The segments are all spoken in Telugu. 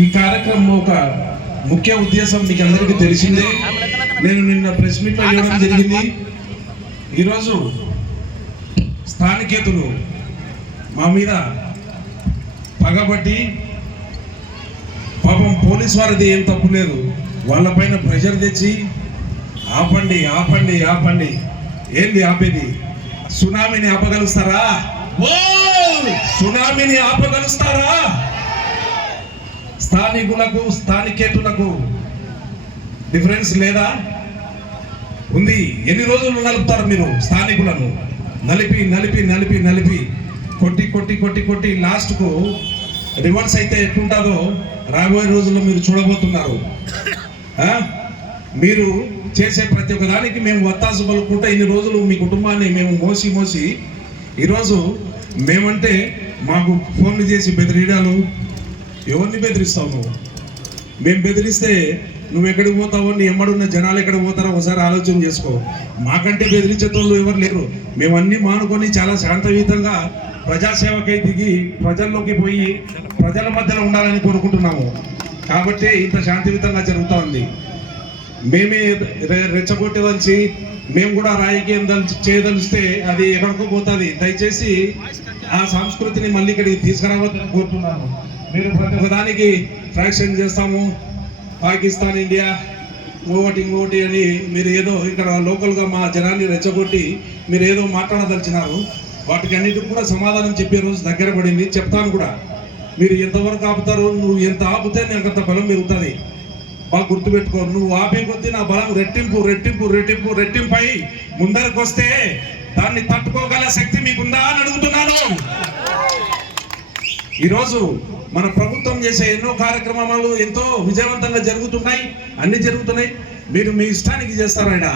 ఈ కార్యక్రమం ఒక ముఖ్య ఉద్దేశం మీకు అందరికీ తెలిసిందే. నేను నిన్న ప్రెస్ మీట్లో ఇవ్వడం జరిగింది. ఈరోజు స్థానికేతులు మా మీద పగబట్టి, పాపం పోలీస్ వారిది ఏం తప్పు లేదు, వాళ్ళపైన ప్రెషర్ తెచ్చి ఆపండి ఆపండి ఆపండి. ఏంది ఆపేది? సునామీని ఆపగలుస్తారా? సునామీని ఆపగలుస్తారా? స్థానికులకు స్థానికేతులకు డిఫరెన్స్ లేదా? ఉంది. ఎన్ని రోజులు నలుపుతారు మీరు స్థానికులను? నలిపి నలిపి నలిపి నలిపి కొట్టి కొట్టి కొట్టి కొట్టి లాస్ట్కు రివర్స్ అయితే ఎట్లుంటుందో రాబోయే రోజుల్లో మీరు చూడబోతున్నారు. మీరు చేసే ప్రతి ఒక్క దానికి మేము వత్తాసు పలుకుంటా ఇన్ని రోజులు మీ కుటుంబాన్ని మేము మోసి మోసి ఈరోజు మేమంటే మాకు ఫోన్లు చేసి బెదిరియడాలు. ఎవరిని బెదిరిస్తావు నువ్వు? మేము బెదిరిస్తే నువ్వు ఎక్కడికి పోతావో, నీ ఎమ్మడున్న జనాలు ఎక్కడికి పోతారో ఒకసారి ఆలోచన చేసుకో. మాకంటే బెదిరించేటోళ్ళు ఎవరు లేరు. మేము అన్నీ మానుకొని చాలా శాంతయుతంగా ప్రజాసేవకై దిగి ప్రజల్లోకి పోయి ప్రజల మధ్యలో ఉండాలని కోరుకుంటున్నాము. కాబట్టి ఇంత శాంతియుతంగా జరుగుతూ ఉంది. మేమే రెచ్చగొట్టేదలిచి మేము కూడా రాజకీయం చేయదలిస్తే అది ఎక్కడికో పోతుంది. దయచేసి ఆ సంస్కృతిని మళ్ళీ ఇక్కడికి తీసుకురావద్దని కోరుతున్నాను. మీరు ప్రతి ఒక్కదానికి ఫ్రాక్షన్ చేస్తాము, పాకిస్తాన్ ఇండియా ఓటి అని మీరు ఏదో ఇక్కడ లోకల్గా మా జనాన్ని రెచ్చగొట్టి మీరు ఏదో మాట్లాడదలిచినారు. వాటికి అన్నిటికి కూడా సమాధానం చెప్పే రోజు దగ్గర పడింది. చెప్తాను కూడా. మీరు ఎంతవరకు ఆపుతారు? నువ్వు ఎంత ఆపితే నీకు అంత బలం పెరుగుతుంది. బాగా గుర్తుపెట్టుకో. నువ్వు ఆపే కొద్దీ నా బలం రెట్టింపు రెట్టింపు రెట్టింపు రెట్టింపై ముందరకు వస్తే దాన్ని తట్టుకోగల శక్తి మీకుందా అని అడుగుతున్నాను. ఈరోజు మన ప్రభుత్వం చేసే ఎన్నో కార్యక్రమాలు ఎంతో విజయవంతంగా జరుగుతున్నాయి, అన్ని జరుగుతున్నాయి. మీరు మీ ఇష్టానికి చేస్తారా?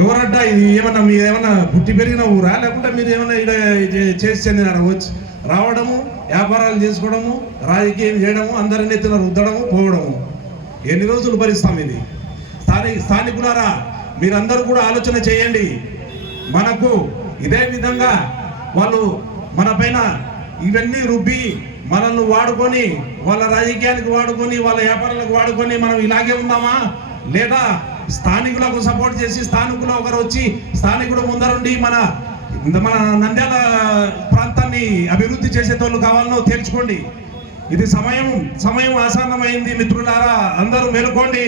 ఎవరడ్డా ఇది? ఏమన్నా మీరు ఏమన్నా పుట్టి పెరిగిన ఊరా, లేకుంటే మీరు ఏమన్నా ఇక్కడ చేసి చెందినారా? వచ్చి రావడము, వ్యాపారాలు చేసుకోవడము, రాజకీయం చేయడము, అందరినీ ఎత్తున రుద్దడము, పోవడము. ఎన్ని రోజులు భరిస్తాం ఇది? స్థానికులారా, మీరందరూ కూడా ఆలోచన చేయండి. మనకు ఇదే విధంగా వాళ్ళు మన పైన ఇవన్నీ రుబ్బి మనల్ని వాడుకొని, వాళ్ళ రాజకీయానికి వాడుకొని, వాళ్ళ వ్యాపారాలకు వాడుకొని మనం ఇలాగే ఉందామా? లేదా స్థానికులకు సపోర్ట్ చేసి స్థానికులు ఒకరు వచ్చి స్థానికుడు ముందరుండి మన నంద్యాల ప్రాంతాన్ని అభివృద్ధి చేసేటోళ్ళు కావాలనో తేల్చుకోండి. ఇది సమయం ఆసన్నమైంది మిత్రులారా, అందరూ మేలుకోండి.